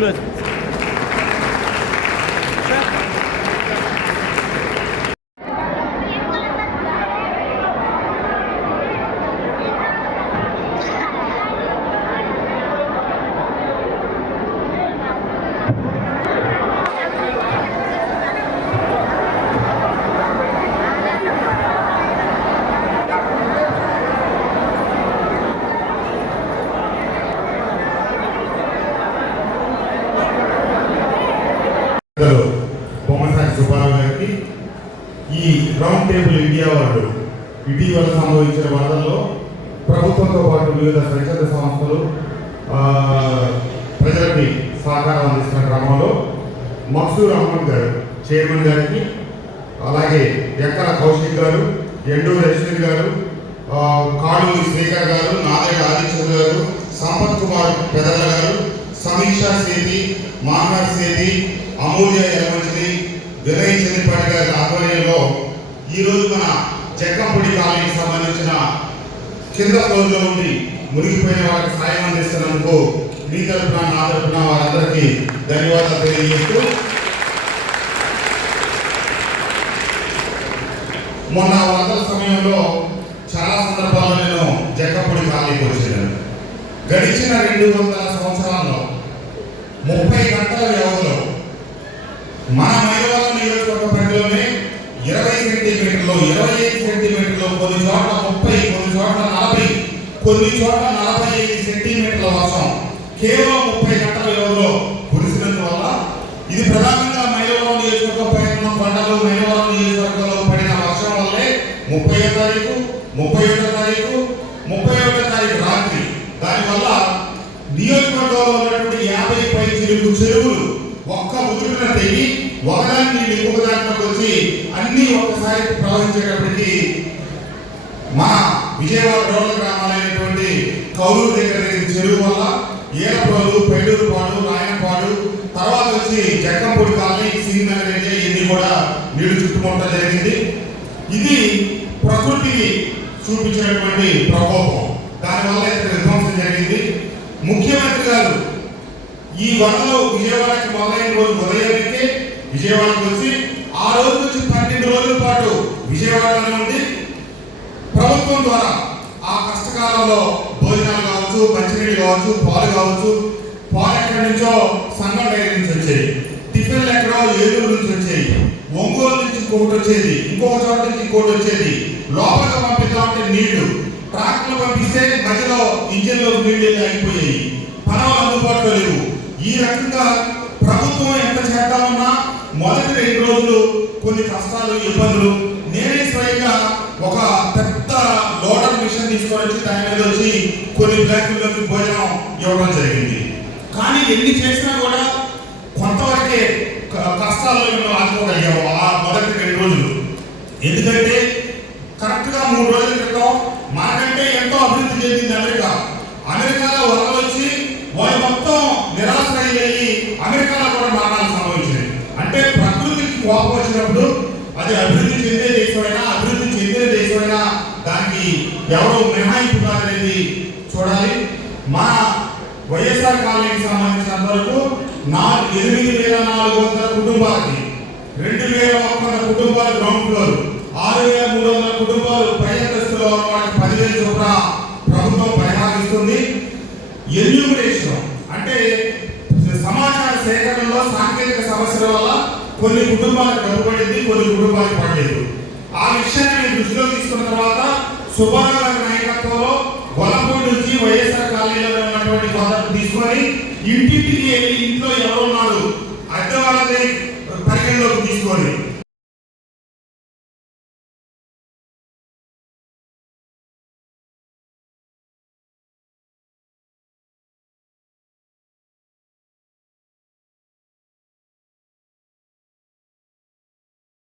Teşekkürler. ఈ round table India వాళ్ళు ఇటీవల సంభవించిన వరదల్లో ప్రభుత్వంతో పాటు వివిధ స్వచ్ఛంద సంస్థలు ప్రజలకి సహకారం అందిస్తున్న క్రమంలో మక్సూర్ అహ్మద్ గారు చైర్మన్ గారికి అలాగే ఎక్కల కౌశిక్ గారు ఎండూరు యశ్విన్ గారు ఆ, కాళూరి శ్రీకర్ గారు నాదేళ్ళ ఆదిత్య గారు సంపత్ కుమార్ పెదల గారు సమీక్ష సేతి మానర్ సేతి అమూల్య యలమంచిది వినయ్ చెన్నిపాటి గారి ఆధ్వర్యంలో ఈరోజు మన చెక్కంపూడి కాలనీకి సంబంధించిన కింద ఫ్లోర్లో ఉండి మునిగిపోయిన వారికి సాయం అందిస్తున్నందుకు మీ తరపున నా తరపున వారందరికీ ధన్యవాదాలు తెలియజేస్తూ మొన్న వందల సమయంలో చాలా సందర్భాల్లో నేను జక్కపూడి కాలనీకి వచ్చాను గడిచిన రెండు వందల సంవత్సరాల్లో ముప్పై గంటల వ్యవధిలో మన మైలవరం నియోజకవర్గ పరిధిలోనే ఇరవై సెంటీమీటర్లు ఇరవై ఐదు సెంటీమీటర్లు కొన్ని చోట్ల ముప్పై కొన్ని చోట్ల నలభై కొన్ని చోట్ల నలభై ఐదు సెంటీమీటర్ల వర్షం. కేవలం ముప్పై గంటల వ్యవధిలో కురిసినందువల్ల ఇది ప్రధానంగా మైలవరం నియోజకవర్గం పైన పంటలు మైలవరం నియోజకవర్గంలో పడిన వర్షం వల్లే ముప్పై తారీఖు ముప్పై ఒకటో తారీఖు ముప్పై ఒకటో తారీఖు రాత్రి. దానివల్ల నియోజకవర్గంలో ఉన్నటువంటి యాభై పై చెరువు చెరువులు ఒక్క ఉదురున తెగి ఒకదానికి నీళ్ళు ఇంకొక దాంట్లోకి వచ్చి అన్ని ఒక్కసారి ప్రవహించేటప్పటికి మా విజయవాడ రోడ్ల గ్రామాలైనటువంటి కౌలూరు దగ్గర చెరువు వల్ల ఏలప్రోలు పెళ్ళూరుపాడు రాయనపాడు తర్వాత వచ్చి జక్కంపూడి కాలనీ సింగ్ నగర్ ఏరియా కూడా నీళ్ళు చుట్టుముట్టడం జరిగింది. ఇది ప్రకృతి చూపించినటువంటి ప్రకోపం. దానివల్ల ఇక్కడ విధ్వంసం జరిగింది. ముఖ్యమంత్రి గారు ఈ వరదలు విజయవాడకి మొదలైన రోజు ఉదయానికే విజయవాడకి వచ్చి ఆ రోజు నుంచి పన్నెండు రోజుల పాటు విజయవాడలో ఉండి ప్రభుత్వం ద్వారా ఆ కష్టకాలంలో భోజనాలు కావచ్చు మంచినీళ్ళు కావచ్చు పాలు కావచ్చు పాలు ఎక్కడి నుంచో సంఘం డైరీ నుంచి వచ్చాయి టిఫిన్లు ఎక్కడో ఏలూరు నుంచి వచ్చాయి ఒంగోలు నుంచి ఇంకొకటి వచ్చేది. ఇంకొక చోట నుంచి ఇంకోటి వచ్చేది. లోపలికి పంపిద్దామంటే నీళ్ళు. ట్రాక్టర్లు పంపిస్తే మధ్యలో ఇంజిన్లో నీళ్ళు అయిపోయాయి ఆగిపోయాయి పడవలు అందుబాటులో లేవు. ఈ రకంగా ప్రభుత్వం ఎంత చేద్దామన్నా మొదటి రెండు రోజులు కొన్ని కష్టాలు ఇబ్బందులు. నేనే స్వయంగా ఒక పెద్ద లోడర్ మిషన్ తీసుకొని వచ్చి దాని మీద వచ్చి కొన్ని బ్లాకుల్లోకి భోజనం ఇవ్వడం జరిగింది. కానీ ఎన్ని చేసినా కూడా కొంతవరకే క- కష్టాల్లో మేము ఆదుకోగలిగాము ఆ మొదటి రెండు రోజులు. ఎందుకంటే కరెక్ట్గా మూడు రోజులు కోపం వచ్చినప్పుడు అది అభివృద్ధి చెందే దేశమైనా అభివృద్ధి చెందే దేశమైనా దానికి ఎవరో మినహాయింపు కాదనేది చూడాలి. మా వైఎస్ఆర్ కాలనీకి సంబంధించినంత వరకు నా ఎనిమిది వేల నాలుగు వందల కుటుంబాలకి రెండు వేల ఒక్క వందల కుటుంబాలు గ్రౌండ్ ఫ్లోర్ ఆరు వేల మూడు వందల కుటుంబాలు పై అంతస్తులో పదివేల చొప్పున ప్రభుత్వం పరిహారిస్తుంది. ఎన్యూమరేషన్ అంటే సమాచార సేకరణలో సాంకేతిక సమస్యల వల్ల కొన్ని కుటుంబాలకు డబ్బు పడింది కొన్ని కుటుంబాలకు పడలేదు. ఆ విషయాన్ని నేను దృష్టిలో తీసుకున్న తర్వాత సుబ్బారావు గారి నాయకత్వంలో వలపూడి నుంచి వైఎస్ఆర్ కాలనీలో ఉన్నటువంటి కొందరు తీసుకొని ఇంటింటికి వెళ్ళి ఇంట్లో ఎవరు ఉన్నారు అద్దె వాళ్ళని పరిగణలోకి తీసుకొని